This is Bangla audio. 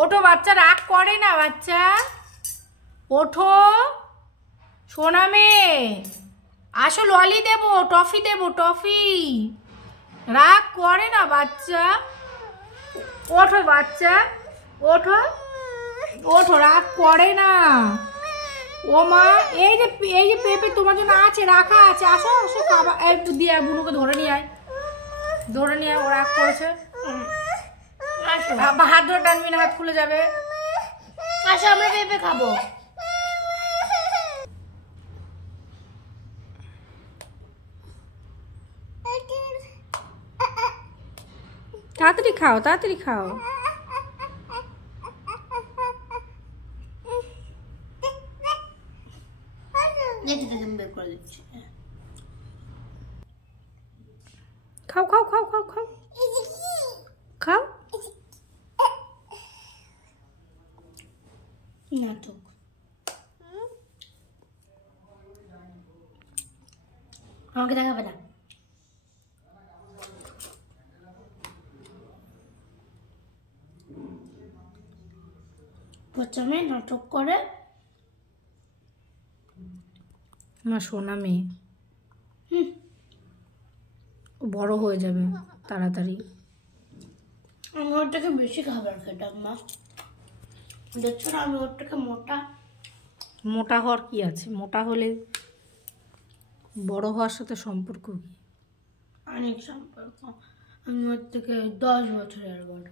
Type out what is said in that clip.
ওঠো বাচ্চা, রাগ করে না বাচ্চা, ওঠো সোনা মেয়ে, আসো ললি দেবো, টফি দেবো, টফি। রাগ করে না বাচ্চা, ওঠো বাচ্চা, ওঠো ওঠো, রাগ করে না। ও মা, এই যে পেঁপে তোমার জন্য আছে, রাখা আছে, আসো আসো খাবা। একটু দিয়ে বুনুকে ধরে নিয়ে আয়, ধরে নিয়ে আয়, ও রাগ করেছে। হাত ধরে টানবি না, হাত খুলে যাবে। আসো আমরা পেঁপে খাবো। তাড়াতাড়ি খাও, তাড়াতাড়ি খাও। খাও খাও খাও খাও খাও খাও। নাটক। আমাকে দেখাবে না। প্রথমে নাটক করে আমার সোনা মেয়ে, বড় হয়ে যাবে তাড়াতাড়ি। আমি ওর থেকে বেশি খাবার খেতাম মা, দেখছো না আমি ওর থেকে মোটা। মোটা হওয়ার কি আছে, মোটা হলে বড় হওয়ার সাথে সম্পর্ক কি? অনেক সম্পর্ক। আমি ওর থেকে 10 বছরের বড়।